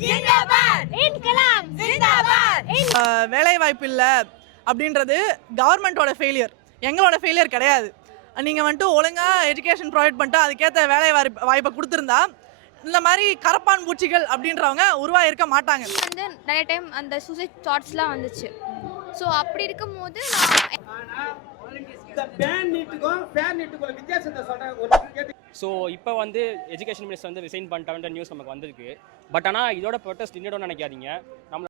ஜிந்தாபாத் இன்கலாம் ஜிந்தாபாத் வேலை வாய்ப்பு இல்லை அப்படின்றது கவர்மெண்ட்டோட ஃபெயிலியர், எங்களோட ஃபெயிலியர் கிடையாது. நீங்கள் வந்துட்டு ஒழுங்காக எஜுகேஷன் ப்ரொவைட் பண்ணிட்டு அதுக்கேற்ற வேலை வாய்ப்பை கொடுத்துருந்தா இந்த மாதிரி கரப்பான் பூச்சிகள் அப்படின்றவங்க உருவாயிருக்க மாட்டாங்க. வந்து நிறைய டைம் அந்த சூசைட் தாட்ஸ்லாம் வந்துச்சு. ஸோ அப்படி இருக்கும்போது ஸோ இப்போ வந்து எஜுகேஷன் மினிஸ்டர் வந்து ரிசைன் பண்ணிட்டாங்கன்ற நியூஸ் நமக்கு வந்திருக்கு. பட் ஆனால் இதோட ப்ரொட்டஸ்ட் இன்னும் நினைக்காதீங்க. நம்ம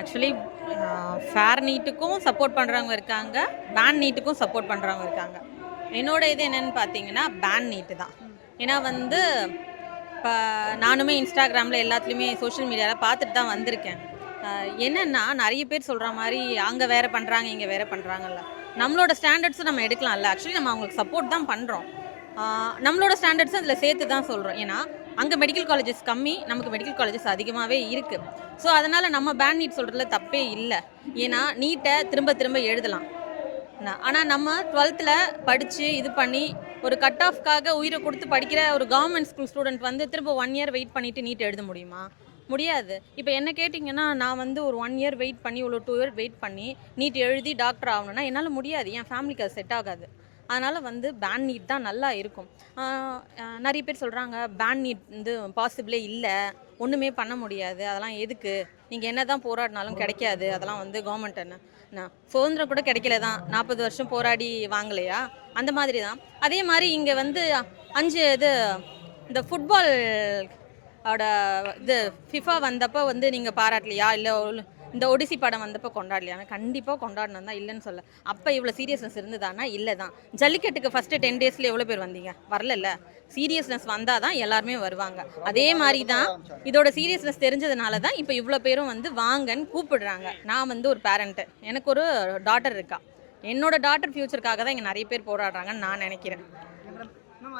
ஆக்சுவலி ஃபேர் நீட்டுக்கும் சப்போர்ட் பண்ணுறவங்க இருக்காங்க, பேன் நீட்டுக்கும் சப்போர்ட் பண்ணுறவங்க இருக்காங்க. என்னோட இது என்னென்னு பார்த்தீங்கன்னா பேன் நீட்டு தான். ஏன்னா வந்து இப்போ நானுமே இன்ஸ்டாகிராமில் எல்லாத்துலேயுமே சோஷியல் மீடியாவில் பார்த்துட்டு தான் வந்திருக்கேன். என்னென்னா நிறைய பேர் சொல்கிற மாதிரி அங்கே வேறு பண்ணுறாங்க இங்கே வேறு பண்ணுறாங்கல்ல, நம்மளோட ஸ்டாண்டர்ட்ஸும் நம்ம எடுக்கலாம்ல. ஆக்சுவலி நம்ம அவங்களுக்கு சப்போர்ட் தான் பண்ணுறோம், நம்மளோட ஸ்டாண்டர்ட்ஸும் அதில் சேர்த்து தான் சொல்கிறோம். ஏன்னா அங்கே மெடிக்கல் காலேஜஸ் கம்மி, நமக்கு மெடிக்கல் காலேஜஸ் அதிகமாகவே இருக்குது. ஸோ அதனால் நம்ம பேன் நீட் சொல்கிறதுல தப்பே இல்லை. ஏன்னா நீட்டை திரும்ப திரும்ப எழுதலாம். ஆனால் நம்ம 12th படித்து இது பண்ணி ஒரு கட் ஆஃப்காக உயிரை கொடுத்து படிக்கிற ஒரு கவர்மெண்ட் ஸ்கூல் ஸ்டூடெண்ட் வந்து திரும்ப 1 year வெயிட் பண்ணிவிட்டு நீட் எழுத முடியுமா? முடியாது. இப்போ என்ன கேட்டிங்கன்னா நான் வந்து ஒரு 1 year வெயிட் பண்ணி ஒரு 2 year வெயிட் பண்ணி நீட் எழுதி டாக்டர் ஆகணும்னா என்னால் முடியாது, என் ஃபேமிலிக்கு அது செட் ஆகாது. அதனால் வந்து பேன் நீட் தான் நல்லா இருக்கும். நிறைய பேர் சொல்கிறாங்க பேன் நீட் வந்து பாசிபிளே இல்லை, ஒன்றுமே பண்ண முடியாது, அதெல்லாம் எதுக்கு, நீங்கள் என்ன தான் போராடினாலும் கிடைக்காது, அதெல்லாம் வந்து கவர்மெண்ட் என்ன சுதந்திரம் கூட கிடைக்கல தான், 40 வருஷம் போராடி வாங்கலையா, அந்த மாதிரி தான். அதே மாதிரி இங்கே வந்து 5 இந்த ஃபுட்பால் இது ஃபிஃபா வந்தப்போ வந்து நீங்கள் பாராட்டலையா, இல்லை இந்த ஒடிசி படம் வந்தப்போ கொண்டாடலையா? கண்டிப்பாக கொண்டாடணும் தான், இல்லைன்னு சொல்ல. அப்போ இவ்வளோ சீரியஸ்னஸ் இருந்ததானா? இல்லை தான். ஜல்லிக்கட்டுக்கு ஃபஸ்ட்டு 10 days எவ்வளோ பேர் வந்தீங்க? வரல. சீரியஸ்னஸ் வந்தால் தான் எல்லாருமே வருவாங்க. அதே மாதிரி தான் இதோட சீரியஸ்னஸ் தெரிஞ்சதுனால தான் இப்போ இவ்வளோ பேரும் வந்து வாங்கன்னு கூப்பிடுறாங்க. நான் வந்து ஒரு பேரண்ட்டு, எனக்கு ஒரு டாட்டர் இருக்கா, என்னோட டாட்டர் ஃப்யூச்சருக்காக தான் இங்கே நிறைய பேர் போராடுறாங்கன்னு நான் நினைக்கிறேன்.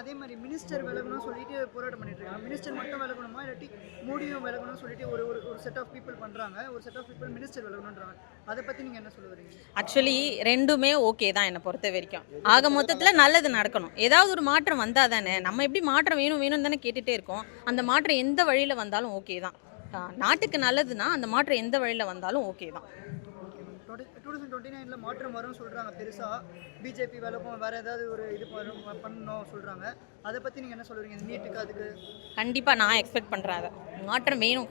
அதே மாதிரி மினிஸ்டர் விலகணும்னு சொல்லிட்டு போராட்டம் பண்ணிட்டு இருக்காங்க. மினிஸ்டர் மட்டும் விலகணுமா இல்லாட்டி மோடியும் விலகணும்னு சொல்லிட்டு ஒரு செட் ஆஃப் பீப்புள் பண்ணுறாங்க, ஒரு செட் ஆஃப் பீப்புள் மினிஸ்டர் விலகணுன்றாங்க. அதை பற்றி நீங்கள் என்ன சொல்ல வரீங்க? ஆக்சுவலி ரெண்டுமே ஓகே தான் என்னை பொறுத்த வரைக்கும். ஆக மொத்தத்தில் நல்லது நடக்கணும், ஏதாவது ஒரு மாற்றம் வந்தால் தானே. நம்ம எப்படி மாற்றம் வேணும் தானே கேட்டுகிட்டே இருக்கோம். அந்த மாற்றம் எந்த வழியில் வந்தாலும் ஓகே தான். நாட்டுக்கு நல்லதுன்னா அந்த மாற்றம் எந்த வழியில் வந்தாலும் ஓகே தான். 2029 மாற்றம் வரும்னு சொல்கிறாங்க. பெருசாக பிஜேபி விலகும், வேறு ஏதாவது ஒரு இது பண்ணணும் சொல்கிறாங்க. அதை பற்றி நீங்கள் என்ன சொல்கிறீங்க? நீட்டுக்கு அதுக்கு கண்டிப்பாக நான் எக்ஸ்பெக்ட் பண்ணுறேன். அதை மாற்றம் வேணும்,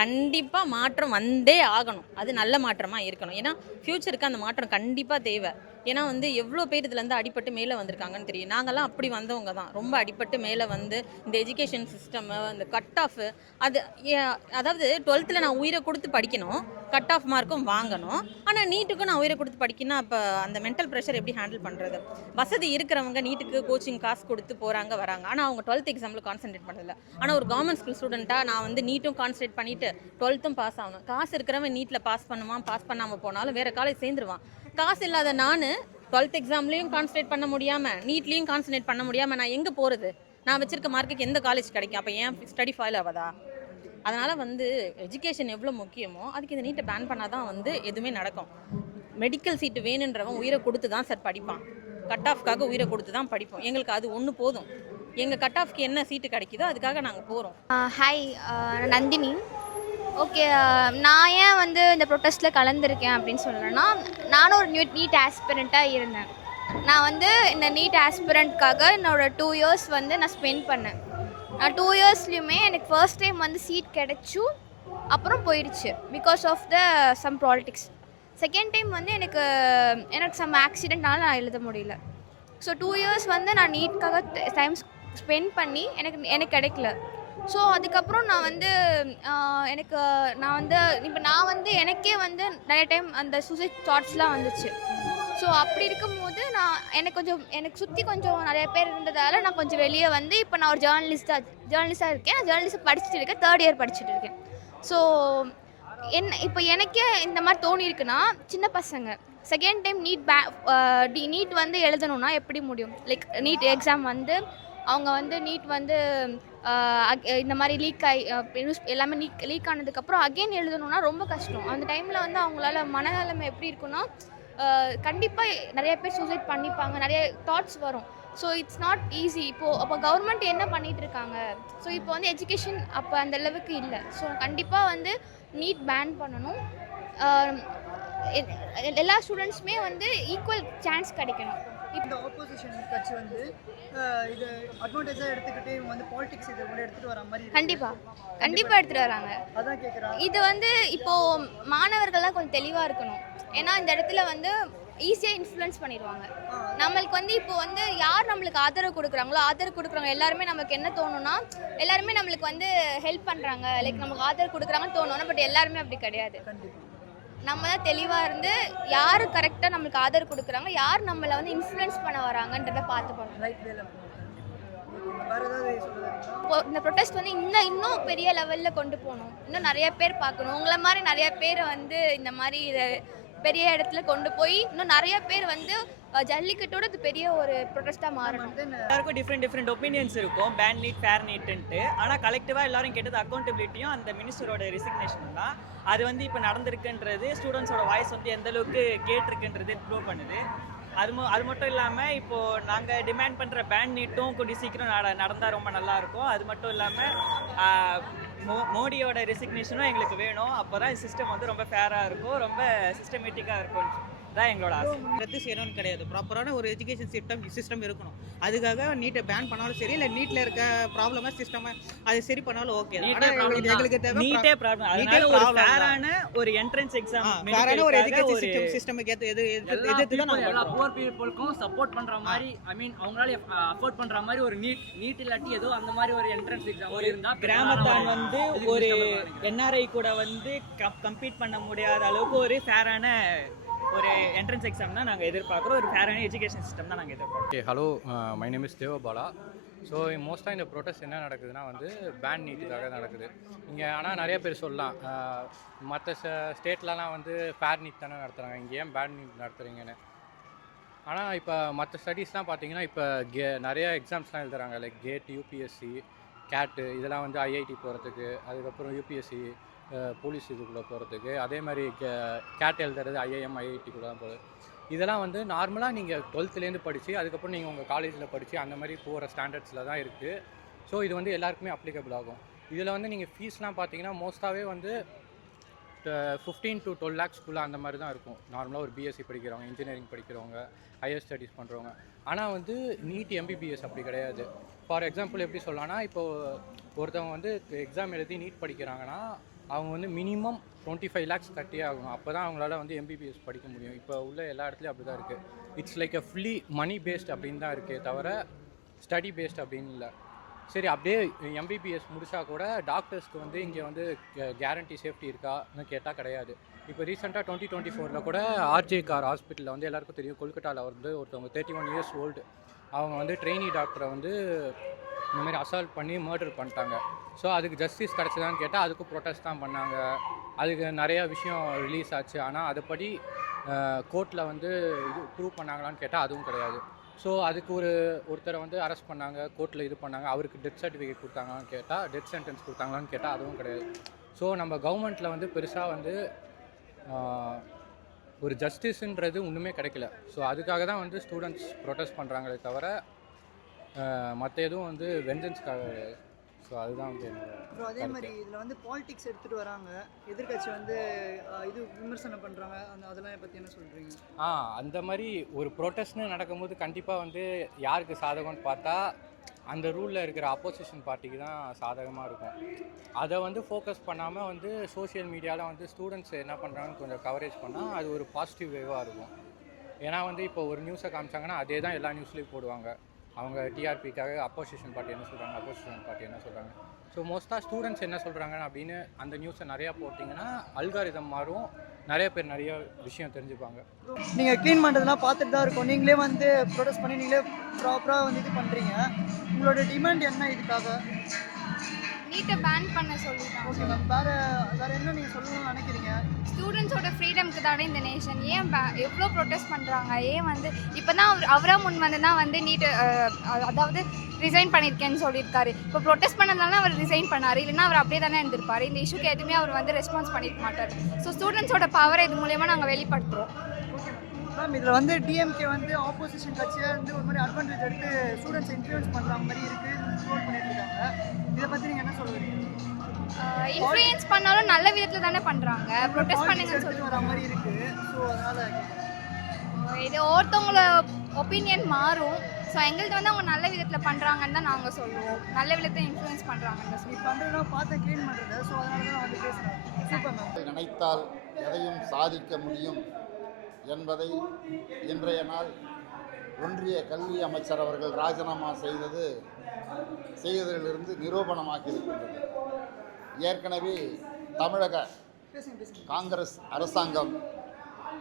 கண்டிப்பாக மாற்றம் வந்தே ஆகணும். அது நல்ல மாற்றமாக இருக்கணும். ஏன்னா ஃப்யூச்சருக்கு அந்த மாற்றம் கண்டிப்பாக தேவை. ஏன்னா வந்து எவ்வளோ பேர் இதுலேருந்து அடிப்பட்டு மேலே வந்திருக்காங்கன்னு தெரியும். நாங்கள்லாம் அப்படி வந்தவங்க தான், ரொம்ப அடிப்பட்டு மேலே வந்து இந்த எஜுகேஷன் சிஸ்டம்மு, இந்த கட் ஆஃப், அதாவது 12th நான் உயிரை கொடுத்து படிக்கணும், கட் ஆஃப் மார்க்கும் வாங்கணும். ஆனால் நீட்டுக்கும் நான் உயிரை கொடுத்து படிக்கணும். அப்போ அந்த மென்டல் ப்ரெஷர் எப்படி ஹேண்டில் பண்ணுறது? வசதி இருக்கிறவங்க நீட்டுக்கு கோச்சிங் காசு கொடுத்து போகிறாங்க வராங்க, ஆனால் அவங்க 12th எக்ஸாமில் கான்சன்ட்ரேட் பண்ணதில்லை. ஆனால் ஒரு கவர்மெண்ட் ஸ்கூல் ஸ்டூடெண்ட்டாக நான் வந்து நீட்டும் கான்சன்ட்ரேட் பண்ணிவிட்டு 12th பாஸ் ஆகணும். காசு இருக்கிறவன் நீட்டில் பாஸ் பண்ணுவான், பாஸ் பண்ணாமல் போனாலும் வேறு காலேஜ் சேர்ந்துருவான். காசு இல்லாத நான் 12th எக்ஸாம்லேயும் கான்சன்ட்ரேட் பண்ண முடியாமல், நீட்லேயும் கான்சன்ட்ரேட் பண்ண முடியாமல் நான் எங்கே போகிறது? நான் வச்சிருக்க மார்க்குக்கு எந்த காலேஜ் கிடைக்கும்? அப்போ ஏன் ஸ்டடி ஃபைல் ஆகாதா? அதனால் வந்து எஜுகேஷன் எவ்வளோ முக்கியமோ அதுக்கு இந்த நீட்டை பேன் பண்ணால் தான் வந்து எதுவுமே நடக்கும். மெடிக்கல் சீட்டு வேணுன்றவன் உயிரை கொடுத்து தான் சார் படிப்பான், கட் ஆஃப்காக உயிரை கொடுத்து தான் படிப்போம். எங்களுக்கு அது ஒன்று போதும். எங்கள் கட் ஆஃப்க்கு என்ன சீட்டு கிடைக்குதோ அதுக்காக நாங்கள் போகிறோம். ஹாய், நந்தினி. ஓகே, நான் ஏன் வந்து இந்த ப்ரொட்டஸ்ட்டில் கலந்துருக்கேன் அப்படின்னு சொல்கிறேன்னா, நானும் ஒரு நீட் ஆஸ்பிரண்ட்டாக இருந்தேன். நான் வந்து இந்த நீட் ஆஸ்பிரண்ட்காக என்னோடய 2 years வந்து நான் ஸ்பெண்ட் பண்ணேன். நான் 2 yearsலையுமே எனக்கு ஃபர்ஸ்ட் டைம் வந்து சீட் கிடச்சும் அப்புறம் போயிடுச்சு because of the some politics. Second time வந்து எனக்கு சம் ஆக்சிடென்ட்னால நான் எழுத முடியல. ஸோ 2 years வந்து நான் நீட்காக டைம் ஸ்பெண்ட் பண்ணி எனக்கு கிடைக்கல. ஸோ அதுக்கப்புறம் நான் வந்து எனக்கே வந்து நிறைய டைம் அந்த சூசைட் தாட்ஸ்லாம் வந்துச்சு. ஸோ அப்படி இருக்கும்போது எனக்கு சுற்றி கொஞ்சம் நிறைய பேர் இருந்ததால் நான் கொஞ்சம் வெளியே வந்து இப்போ நான் ஒரு ஜேர்னலிஸ்டாக இருக்கேன். நான் ஜேர்னலிஸ்ட் படிச்சுட்டு இருக்கேன், 3rd year படிச்சுட்டு இருக்கேன். ஸோ இப்போ எனக்கே இந்த மாதிரி தோணி இருக்குன்னா, சின்ன பசங்க செகண்ட் டைம் நீட் வந்து எழுதணுன்னா எப்படி முடியும்? லைக் நீட் எக்ஸாம் வந்து அவங்க வந்து நீட் வந்து இந்த மாதிரி லீக் ஆகி நியூஸ் எல்லாமே லீக் ஆனதுக்கப்புறம் அகெயின் எழுதணும்னா ரொம்ப கஷ்டம். அந்த டைமில் வந்து அவங்களால மனநிலைமை எப்படி இருக்குன்னா கண்டிப்பாக நிறைய பேர் சூசைட் பண்ணிப்பாங்க, நிறைய தாட்ஸ் வரும். So it's not easy. அப்போ கவர்மெண்ட் என்ன பண்ணிகிட்டு இருக்காங்க? ஸோ இப்போ வந்து எஜுகேஷன் அப்போ அந்த அளவுக்கு இல்லை. ஸோ கண்டிப்பாக வந்து நீட் பேன் பண்ணணும். எல்லா ஸ்டூடெண்ட்ஸுமே வந்து ஈக்குவல் சான்ஸ் கிடைக்கணும். இந்த ஆப்போசிஷன் கட்சி வந்து இது அட்வான்டேஜாக எடுத்துக்கிட்டு இவங்க வந்து பாலிடிக்ஸ் இதை கூட எடுத்துகிட்டு வர மாதிரி கண்டிப்பாக எடுத்துகிட்டு வராங்க. அதான் கேட்குறாங்க. இது வந்து இப்போது மாணவர்கள்லாம் கொஞ்சம் தெளிவாக இருக்கணும். ஏன்னா இந்த இடத்துல வந்து ஈஸியாக இன்ஃப்ளூயன்ஸ் பண்ணிடுவாங்க. நம்மளுக்கு வந்து இப்போ வந்து யார் நம்மளுக்கு ஆதரவு கொடுக்குறாங்க எல்லாருமே நமக்கு என்ன தோணுன்னா எல்லாருமே நம்மளுக்கு வந்து ஹெல்ப் பண்ணுறாங்க, லைக் நமக்கு ஆதரவு கொடுக்குறாங்கன்னு தோணும். பட் எல்லாருமே அப்படி கிடையாது. நம்ம தான் தெளிவாக இருந்து யார் கரெக்டாக நம்மளுக்கு ஆதரவு கொடுக்குறாங்க, யார் நம்மளை வந்து இன்ஃப்ளூயன்ஸ் பண்ண வராங்கன்றதை பார்த்து பண்ணணும். இப்போ இந்த ப்ரொட்டஸ்ட் வந்து இன்னும் பெரிய லெவலில் கொண்டு போகணும். இன்னும் நிறைய பேர் பார்க்கணும். உங்களை மாதிரி நிறைய பேர் வந்து இந்த மாதிரி பெரிய இடத்துல கொண்டு போய் இன்னும் நிறைய பேர் வந்து ஜல்லிக்கட்டோட இது பெரிய ஒரு ப்ரொட்டஸ்ட்டாக மாறணும். எல்லாருக்கும் டிஃப்ரெண்ட் ஒப்பீனியன்ஸ் இருக்கும், பேன் நீட் ஃபேர் நீட்டுன்ட்டு. ஆனால் கலெக்டிவாக எல்லாரும் கேட்டது அக்கௌண்டபிலிட்டியும் அந்த மினிஸ்டரோட ரெசிக்னேஷன் தான். அது வந்து இப்போ நடந்திருக்குன்றது ஸ்டூடெண்ட்ஸோட வாய்ஸ் வந்து எந்த அளவுக்கு கேட்டிருக்குன்றது ப்ரூவ் பண்ணுது. அது மட்டும் இல்லாமல் இப்போது நாங்கள் டிமாண்ட் பண்ணுற பேன் நீட்டும் கூடிய சீக்கிரம் நடந்தால் ரொம்ப நல்லாயிருக்கும். அது மட்டும் இல்லாமல் மோடியோட ரெசிக்னேஷனும் எங்களுக்கு வேணும். அப்போ தான் சிஸ்டம் வந்து ரொம்ப ஃபேராக இருக்கும், ரொம்ப சிஸ்டமேட்டிக்காக இருக்கும் தான் எங்களோட ஆசை. ரத்து செய்யணும்னு கிடையாது, ப்ராப்பரான ஒரு எஜுகேஷன் சிஸ்டம் இருக்கணும். அதுக்காக நீட்டை பேன் பண்ணாலும் சரி, இல்லை நீட்டில் இருக்க ப்ராப்ளமாக சிஸ்டமை அது சரி பண்ணாலும் ஓகே. எங்களுக்கு தேவை நீட்டே ப்ராப்ளம். அதனால ஒரு ஃபேரான ஒரு என்ட்ரன்ஸ் எக்ஸாம், ஃபேரான ஒரு எஜுகேஷன் சிஸ்டமுக்கு எதிர்த்து தான் நாங்கள் எல்லா புவர் பீப்புளுக்கும் சப்போர்ட் பண்ற மாதிரி, ஐ மீன் அவங்களால அஃபோர்ட் பண்ற மாதிரி ஒரு நீட் இல்லாட்டி ஏதோ அந்த மாதிரி ஒரு என்ட்ரன்ஸ் எக்ஸாம் ஒரு இருந்தா கிராமத்தான் வந்து ஒரு என்ஆர்ஐ கூட வந்து கம்பீட் பண்ண முடியாத அளவுக்கு ஒரு ஃபேரான ஒரு என்ட்ரன்ஸ் எக்ஸாம் தான் நாங்கள் எதிர்பார்க்குறோம். ஒரு ஃபேரான எஜுகேஷன் சிஸ்டம் தான் நாங்கள் எதிர்பார்க்குறோம். Okay, hello, my name is Devabala. So மோஸ்ட்டாக இந்த ப்ரொட்டஸ்ட் என்ன நடக்குதுன்னா வந்து பேன் நீட்டுக்காக நடக்குது இங்கே. ஆனால் நிறைய பேர் சொல்லலாம் மற்ற ஸ்டேட்லலாம் வந்து ஃபேர் நீட் தானே நடத்துகிறாங்க, இங்கே ஏன் பேன் நீட் நடத்துகிறீங்கன்னு. ஆனால் இப்போ மற்ற ஸ்டடீஸ்லாம் பார்த்தீங்கன்னா இப்போ நிறைய எக்ஸாம்ஸ்லாம் எழுதுறாங்க, லைக் கேட், யூபிஎஸ்சி, கேட்டு, இதெல்லாம் வந்து ஐஐடி போகிறதுக்கு, அதுக்கப்புறம் யூபிஎஸ்சி போலீஸ் இதுக்குள்ளே போகிறதுக்கு, அதே மாதிரி கேட் எழுதுறது ஐஐஎம், ஐஐடிக்குள்ளே தான் போகுது. இதெல்லாம் வந்து நார்மலாக நீங்கள் 12th படித்து அதுக்கப்புறம் நீங்கள் உங்கள் காலேஜில் படித்து அந்த மாதிரி போகிற ஸ்டாண்டர்ட்ஸில் தான் இருக்குது. ஸோ இது வந்து எல்லாருக்குமே அப்ளிகபிள் ஆகும். இதில் வந்து நீங்கள் ஃபீஸ்லாம் பார்த்தீங்கன்னா மோஸ்ட்டாகவே வந்து 15 to 12 lakhs அந்த மாதிரி தான் இருக்கும். நார்மலாக ஒரு பிஎஸ்சி படிக்கிறவங்க, இன்ஜினியரிங் படிக்கிறவங்க, ஹையர் ஸ்டடீஸ் பண்ணுறவங்க. ஆனால் வந்து நீட் எம்பிபிஎஸ் அப்படி கிடையாது. ஃபார் எக்ஸாம்பிள் எப்படி சொல்லலாம்னா, இப்போது ஒருத்தவங்க வந்து எக்ஸாம் எழுதி நீட் படிக்கிறாங்கன்னா அவங்க வந்து மினிமம் 25 lakhs கட்டியே ஆகணும். அப்போ தான் அவங்களால வந்து எம்பிபிஎஸ் படிக்க முடியும். இப்போ உள்ள எல்லா இடத்துலையும் அப்படி தான் இருக்குது. It's like fully money based அப்படின்னு தான் இருக்கே தவிர ஸ்டடி பேஸ்ட் அப்படின்னு இல்லை. சரி, அப்படியே எம்பிபிஎஸ் முடித்தா கூட டாக்டர்ஸ்க்கு வந்து இங்கே வந்து கேரண்டி சேஃப்டி இருக்கான்னு கேட்டால் கிடையாது. இப்போ ரீசெண்டாக 2024 கூட ஆர்ஜே கார் ஹாஸ்பிட்டலில் வந்து எல்லாருக்கும் தெரியும், கொல்கட்டாவில் வந்து ஒருத்தவங்க 31 years old அவங்க வந்து ட்ரெயினி டாக்டரை வந்து இந்த மாதிரி அசால்ட் பண்ணி மர்டர் பண்ணிட்டாங்க. ஸோ அதுக்கு ஜஸ்டிஸ் கிடச்சிதான்னு கேட்டால் அதுக்கு ப்ரொட்டஸ்ட் தான் பண்ணாங்க. அதுக்கு நிறையா விஷயம் ரிலீஸ் ஆச்சு. ஆனால் அதுபடி கோர்ட்டில் வந்து இது ப்ரூவ் பண்ணாங்களான்னு கேட்டால் அதுவும் கிடையாது. ஸோ அதுக்கு ஒருத்தரை வந்து அரெஸ்ட் பண்ணாங்க, கோர்ட்டில் இது பண்ணாங்க, அவருக்கு டெத் சர்டிஃபிகேட் கொடுத்தாங்களான்னு கேட்டால், டெத் சென்டென்ஸ் கொடுத்தாங்களான்னு கேட்டால் அதுவும் கிடையாது. ஸோ நம்ம கவர்மெண்ட்டில் வந்து பெருசாக வந்து ஒரு ஜஸ்டிஸுன்றது ஒன்றுமே கிடைக்கல. ஸோ அதுக்காக தான் வந்து ஸ்டூடெண்ட்ஸ் ப்ரொட்டஸ்ட் பண்ணுறாங்களே தவிர மற்ற எதுவும் வந்து வெஞ்சன்ஸ்க்காக. ஸோ அதுதான் வந்து அப்புறம் அதே மாதிரி இதில் வந்து பாலிடிக்ஸ் எடுத்துகிட்டு வராங்க, எதிர்கட்சி வந்து இது விமர்சனம் பண்ணுறாங்க, அதெல்லாம் பற்றி என்ன சொல்கிறீங்க? அந்த மாதிரி ஒரு ப்ரொட்டஸ்ட்னு நடக்கும்போது கண்டிப்பாக வந்து யாருக்கு சாதகம்னு பார்த்தா அந்த ரூலில் இருக்கிற அப்போசிஷன் பார்ட்டிக்கு தான் சாதகமாக இருக்கும். அதை வந்து ஃபோக்கஸ் பண்ணாமல் வந்து சோஷியல் மீடியாவில் வந்து ஸ்டூடெண்ட்ஸ் என்ன பண்ணுறாங்கன்னு கொஞ்சம் கவரேஜ் பண்ணால் அது ஒரு பாசிட்டிவ் வேவாக இருக்கும். ஏன்னா வந்து இப்போ ஒரு நியூஸை காமிச்சாங்கன்னா அதே தான் எல்லா நியூஸ்லேயும் போடுவாங்க. அவங்க டிஆர்பிக்காக அப்போசிஷன் பார்ட்டி என்ன சொல்கிறாங்க, அப்போசிஷன் பார்ட்டி என்ன சொல்கிறாங்க. ஸோ மோஸ்ட்டாக ஸ்டூடெண்ட்ஸ் என்ன சொல்கிறாங்க அப்படின்னு அந்த நியூஸை நிறையா போட்டிங்கன்னா அல்காரிதம் மாறும், நிறைய பேர் நிறைய விஷயம் தெரிஞ்சுப்பாங்க. நீங்கள் க்ளீன் பண்ணுறதுலாம் பார்த்துட்டு தான் இருக்கோம். நீங்களே வந்து ப்ரொடெஸ்ட் பண்ணி நீங்களே ப்ராப்பராக வந்து இது பண்ணுறீங்க. உங்களோட டிமாண்ட் என்ன இதுக்காக? நீட்டை பேன் பண்ண சொல்லிட்டாங்க. ஓகே மேம், வேற என்ன நீங்கள் சொல்லணும்னு நினைக்கிறீங்க? ஸ்டூடெண்ட்ஸோட ஃப்ரீடம்க்கு தானே இந்த நேஷன். ஏன் எவ்வளோ ப்ரொட்டஸ்ட் பண்ணுறாங்க? ஏன் வந்து இப்போ தான் அவராக முன் வந்து தான் வந்து நீட்டு அதாவது ரிசைன் பண்ணியிருக்கேன்னு சொல்லியிருக்காரு. இப்போ ப்ரொட்டஸ்ட் பண்ணதுனால அவர் ரிசைன் பண்ணார், இல்லைன்னா அவர் அப்படியே தானே இருந்திருப்பார். இந்த இஷ்யூக்கு எதுவுமே அவர் வந்து ரெஸ்பான்ஸ் பண்ணியிருக்க மாட்டார். ஸோ ஸ்டூடெண்ட்ஸோட பவரை இது மூலயமா நாங்கள் வெளிப்படுத்துகிறோம். மேம், இதில் வந்து டிஎம்கே வந்து ஆப்போசிஷன் கட்சியாக வந்து ஒரு மாதிரி அட்வான்டேஜ் எடுத்து ஸ்டூடெண்ட்ஸ் இன்ஃப்ளூயன்ஸ் பண்ணுற மாதிரி இருக்குது, ப்ரோட் பண்ணிட்டு இருக்காங்க. இதை பற்றி நீங்கள் என்ன சொல்லுவீங்க? இன்ஃப்ளூயன்ஸ் பண்ணாலும் நல்ல விதத்தில் தானே பண்ணுறாங்க. ப்ரொட்டஸ்ட் பண்ணுங்கன்னு சொல்லி வர மாதிரி இருக்குது. ஸோ அதனால் இது ஒருத்தவங்களோட ஒப்பீனியன் மாறும். ஸோ எங்களுக்கு வந்து அவங்க நல்ல விதத்தில் பண்ணுறாங்கன்னு தான் நாங்கள் சொல்லுவோம். நல்ல விதத்தை இன்ஃப்ளூயன்ஸ் பண்ணுறாங்கன்னு சொல்லி பண்ணுறதுனா பார்த்து க்ளீன் பண்ணுறது. ஸோ அதனால தான் வந்து பேசுகிறேன். Super ma'am. நினைத்தால் எதையும் சாதிக்க முடியும் என்பதை இன்றைய நாள் ஒன்றிய கல்வி அமைச்சர் அவர்கள் ராஜினாமா செய்ததிலிருந்து நிரூபணமாக்கி இருக்கின்றது. ஏற்கனவே தமிழக காங்கிரஸ் அரசாங்கம்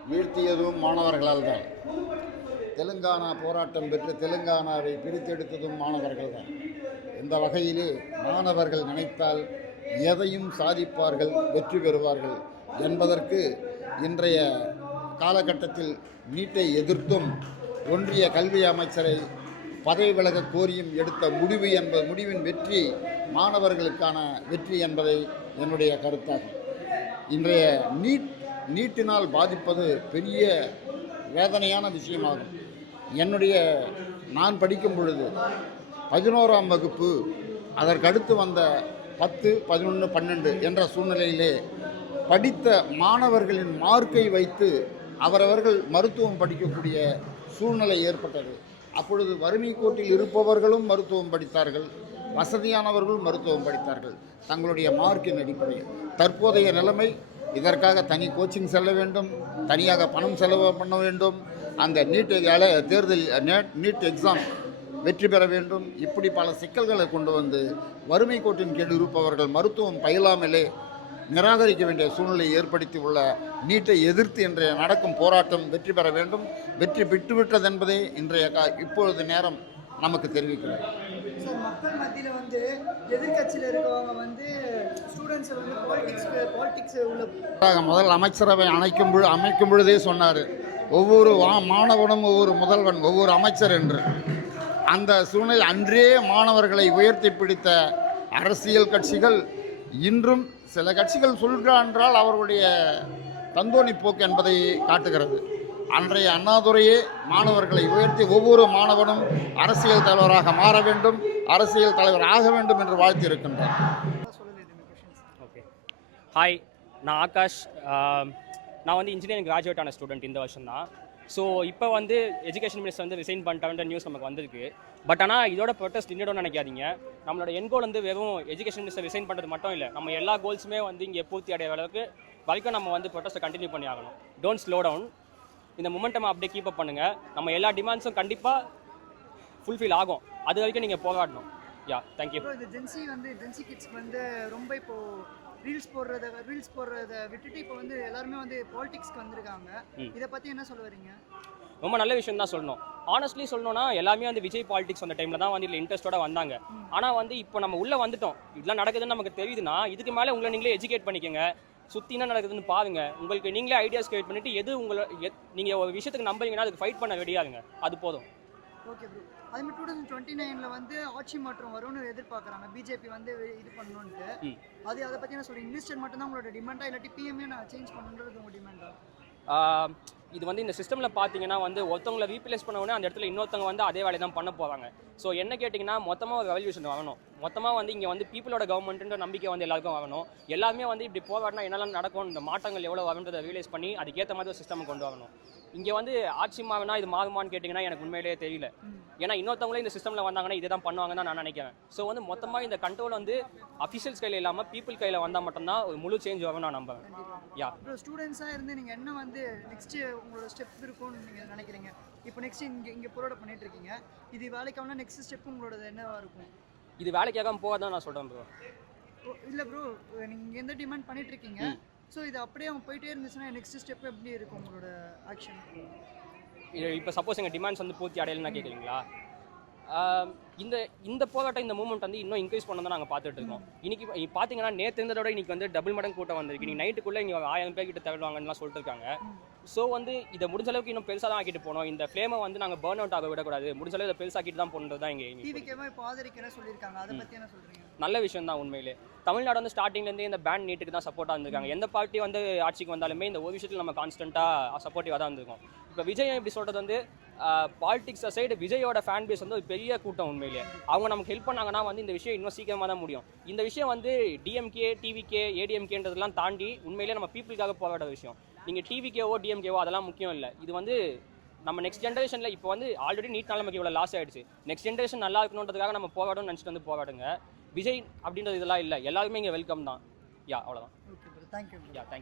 வீழ்த்தியதும் மாணவர்களால் தான். தெலுங்கானா போராட்டம் பெற்று தெலுங்கானாவை பிரித்தெடுத்ததும் மாணவர்கள் தான். இந்த வகையிலே மாணவர்கள் நினைத்தால் எதையும் சாதிப்பார்கள், வெற்றி பெறுவார்கள் என்பதற்கு இன்றைய காலகட்டத்தில் நீட்டை எதிர்த்தும் ஒன்றிய கல்வி அமைச்சரை பதவி விலக கோரியும் எடுத்த முடிவின் வெற்றி மாணவர்களுக்கான வெற்றி என்பதை என்னுடைய கருத்தாகும். இன்றைய நீட்டினால் பாதிப்பது பெரிய வேதனையான விஷயமாகும். நான் படிக்கும் பொழுது 11ஆம் வகுப்பு, அதற்கடுத்து வந்த 10, 11, 12 என்ற சூழ்நிலையிலே படித்த மாணவர்களின் மார்க்கை வைத்து அவரவர்கள் மருத்துவம் படிக்கக்கூடிய சூழ்நிலை ஏற்பட்டது. அப்பொழுது வறுமை கோட்டில் இருப்பவர்களும் மருத்துவம் படித்தார்கள், வசதியானவர்களும் மருத்துவம் படித்தார்கள் தங்களுடைய மார்க்கின் அடிப்படையில். தற்போதைய நிலைமை இதற்காக தனி கோச்சிங் செல்ல வேண்டும், தனியாக பணம் செலவு பண்ண வேண்டும், அந்த நீட் எக்ஸாம் வெற்றி பெற வேண்டும். இப்படி பல சிக்கல்களை கொண்டு வந்து வறுமை கோட்டின் கீழ் இருப்பவர்கள் மருத்துவம் பயிலாமலே நிராகரிக்க வேண்டிய சூழ்நிலை ஏற்படுத்தி உள்ள நீட்டை எதிர்த்து இன்றைய நடக்கும் போராட்டம் வெற்றி பெற வேண்டும். வெற்றி பெற்றுவிட்டது என்பதே இப்பொழுது நேரம் நமக்கு தெரிவிக்கிறது. சார், மக்கள் மத்தியில் வந்து எதிர்கட்சியில் இருக்கவங்க வந்து ஸ்டூடெண்ட்ஸை வந்து பாலிடிக்ஸ் உள்ள முதல் அமைச்சரவை அமைக்கும் பொழுதே சொன்னார், ஒவ்வொரு மாணவனும் ஒவ்வொரு முதல்வன், ஒவ்வொரு அமைச்சர் என்று. அந்த சூழ்நிலை அன்றே மாணவர்களை உயர்த்தி பிடித்த அரசியல் கட்சிகள் இன்றும் சில கட்சிகள் சொல்கிறார் என்றால் அவர்களுடைய தந்தோணி போக்கு என்பதை காட்டுகிறது. அன்றைய அண்ணாதுரையே மாணவர்களை உயர்த்தி ஒவ்வொரு மாணவனும் அரசியல் தலைவராக மாற வேண்டும், அரசியல் தலைவர் ஆக வேண்டும் என்று வாழ்த்தியிருக்கின்றார். ஓகே, ஹாய், நான் ஆகாஷ். நான் வந்து இன்ஜினியரிங் கிராஜுவேட் ஆன ஸ்டூடெண்ட் இந்த வருஷம் தான். ஸோ இப்போ வந்து எஜுகேஷன் மினிஸ்டர் வந்து ரிசைன் பண்ணிட்டான்ற நியூஸ் நமக்கு வந்திருக்கு. பட் ஆனால் இதோட ப்ரொட்டஸ்ட் இன்னும் நினைக்காதீங்க. நம்மளோட என் கோல் வந்து வெறும் எஜுகேஷன் மினிஸ்டர் ரிசைன் பண்ணுறது மட்டும் இல்லை, நம்ம எல்லா கோல்ஸுமே வந்து இங்கே பூர்த்தி அடைகிற அளவுக்கு வரைக்கும் நம்ம வந்து ப்ரொட்டஸ்ட்டை கண்டினியூ பண்ணி ஆகணும். Don't slow down. இந்த மொமெண்டம் அப்படியே கீப் அப் பண்ணுங்கள். நம்ம எல்லா டிமாண்ட்ஸும் கண்டிப்பாக ஃபுல்ஃபில் ஆகும். அது வரைக்கும் நீங்கள் போராடணும். யா, தேங்க்யூ. ஜென்சி கிட்ஸ் வந்து ரொம்ப இப்போது ரீல்ஸ் போடுறத விட்டுட்டு இப்போ வந்து எல்லாருமே வந்து பாலிடிக்ஸ்க்கு வந்திருக்காங்க. இதை பற்றி என்ன சொல்ல வரீங்க? ரொம்ப நல்ல விஷயம் தான் சொல்லணும். ஆனஸ்ட்லி சொல்லணும்னா எல்லாமே வந்து விஜய் பாலிடிக்ஸ் வந்த டைமில் தான் வந்து இதில் இன்ட்ரெஸ்ட்டோட வந்தாங்க. ஆனால் வந்து இப்போ நம்ம உள்ளே வந்துட்டோம், இதெல்லாம் நடக்குதுன்னு நமக்கு தெரியுதுன்னா இதுக்கு மேலே உங்களை நீங்களே எஜுகேட் பண்ணிக்கோங்க. சுற்றி என்ன நடக்குதுன்னு பாருங்கள். உங்களுக்கு நீங்களே ஐடியாஸ் கிரியேட் பண்ணிவிட்டு நீங்கள் ஒரு விஷயத்துக்கு நம்புறீங்கன்னா அதுக்கு ஃபைட் பண்ண ரெடியாகுங்க. அது போதும். Okay bro. அதுமாதிரி 2029 வந்து ஆட்சி மாற்றம் வரும்னு எதிர்பார்க்குறாங்க, பிஜேபி வந்து இது பண்ணணுன்ட்டு. அதை பற்றி என்ன சொல்கிறீங்க? மினிஸ்டர் மட்டும்தான் உங்களோட டிமாண்டா, இல்லாட்டி பிஎம்ஏ நான் சேஞ்ச் பண்ணணுன்றது உங்கள் டிமாண்டா? இது வந்து இந்த சிஸ்டமில் பார்த்தீங்கன்னா வந்து ஒருத்தவங்களை ரீப்ளேஸ் பண்ண உடனே அந்த இடத்துல இன்னொருத்தவங்க வந்து அதே வேலையை தான் பண்ண போகிறாங்க. ஸோ என்ன கேட்டிங்கன்னா மொத்தமாக ஒரு ரெவல்யூஷன் வரணும். மொத்தமாக வந்து இங்கே வந்து பீப்புளோட கவர்மெண்ட்டுன்ற நம்பிக்கை வந்து எல்லாருக்கும் வரணும். எல்லாருமே வந்து இப்படி போராடினா என்னெல்லாம் நடக்கும், இந்த மாற்றங்கள் எவ்வளோ வரும்ன்றதை ரியலைஸ் பண்ணி அதுக்கேற்ற மாதிரி ஒரு சிஸ்டம் கொண்டு வரணும். இங்கே வந்து ஆட்சி மாறினா இது மாறுமான்னு கேட்டிங்கன்னா எனக்கு உண்மையிலேயே தெரியல. ஏன்னா இன்னொருத்தவங்களே இந்த சிஸ்டமில் வந்தாங்கன்னா இதை தான் பண்ணுவாங்கன்னு தான் நான் நினைக்கிறேன். ஸோ வந்து மொத்தமாக இந்த கண்ட்ரோல் வந்து அஃபிஷியல்ஸ் கையில் இல்லாமல் பீப்புள் கையில் வந்தால் மட்டும்தான் ஒரு முழு சேஞ்ச் வரும் நான் நம்புறேன். யா, ஸ்டூடெண்ட்ஸாக இருந்து நீங்கள் என்ன வந்து நெக்ஸ்ட்டு உங்களோட ஸ்டெப் இருக்கும்னு நீங்கள் நினைக்கிறீங்க? இப்போ நெக்ஸ்ட் இங்கே போராட பண்ணிட்டு இருக்கீங்க, இது வேலைக்கான நெக்ஸ்ட் ஸ்டெப் உங்களோட என்னவா இருக்கும்? இது வேலைக்காக போகாதான் நான் சொல்கிறேன் ப்ரோ. இல்லை ப்ரோ, நீங்கள் எந்த டிமாண்ட் பண்ணிட்டு இருக்கீங்க, ஸோ இது அப்படியே அவங்க போயிட்டே இருந்துச்சுன்னா நெக்ஸ்ட் ஸ்டெப் எப்படி இருக்கும் உங்களோட ஆக்ஷன்? இப்போ சப்போஸ் எங்கள் டிமாண்ட்ஸ் வந்து பூர்த்தி அடையலைன்னா கேட்குறீங்களா? இந்த இந்த போராட்டம் இந்த மூவ்மெண்ட் வந்து இன்னும் இன்க்ரீஸ் பண்ண தான் நாங்கள் பார்த்துட்டு இருக்கோம். இன்னைக்கு பார்த்தீங்கன்னா நேற்று இருந்ததோட இன்னைக்கு வந்து டபுள் மடங்கு கூட்டம் வந்திருக்கு. இன்னைக்கு நைட்டுக்குள்ளே இங்கே 1000 பேர் கிட்ட தவிடுவாங்கன்னு சொல்லிட்டு இருக்காங்க. ஸோ வந்து இதை முடிஞ்ச அளவுக்கு இன்னும் பெருசாக தான் ஆக்கிட்டு போனோம். இந்த ஃப்ளேமை வந்து நாங்கள் பர்ன் அவுட் ஆக விடக்கூடாது. முடிஞ்ச அளவு இதை பெருசாக்கிட்டு தான் போனது தான் இங்கே டிவிக்கேமா இப்போ ஆதரிக்கிறேன் சொல்லியிருக்காங்க. அதை பற்றி என்ன சொல்கிறீங்க? நல்ல விஷயம் தான் உண்மையிலே. தமிழ்நாடு வந்து ஸ்டார்டிங்லேருந்தே இந்த பேன் நீட்டுக்கு தான் சப்போர்ட்டாக இருந்திருக்காங்க. எந்த பார்ட்டி வந்து ஆட்சிக்கு வந்தாலுமே இந்த ஒரு விஷயத்தில் நம்ம கான்ஸ்டன்ட்டாக சப்போர்ட்டிவாக தான் இருந்திருக்கோம். இப்போ விஜய் எப்படி சொல்கிறது வந்து பாலிடிக்ஸ் சைடு விஜயோட ஃபேன் பேஸ் வந்து ஒரு பெரிய கூட்டம் உண்மையிலேயே. அவங்க நமக்கு ஹெல்ப் பண்ணாங்கன்னா வந்து இந்த விஷயம் இன்னும் சீக்கிரமாக தான் முடியும். இந்த விஷயம் வந்து டிஎம்கே டிவிகே ஏடிஎம்கேன்றதெல்லாம் தாண்டி உண்மையிலே நம்ம பீப்புளுக்காக போராட விஷயம். நீங்கள் டிவிக்கேவோ டிஎம்கேவோ அதெல்லாம் முக்கியம் இல்லை. இது வந்து நம்ம நெக்ஸ்ட் ஜென்ரேஷனில் இப்போ வந்து ஆல்ரெடி நீட்னால நமக்கு இவ்வளோ லாஸ் ஆகிடுச்சு. நெக்ஸ்ட் ஜென்ரேஷன் நல்லா இருக்கணுன்றதுக்காக நம்ம போராடணும்னு நினச்சிட்டு வந்து போராடுங்க. விஜய் அப்படின்றது இதெல்லாம் இல்லை. எல்லாருமே இங்கே வெல்கம் தான். யா அவ்வளோதான். Okay bro, thank you. Yeah thank you.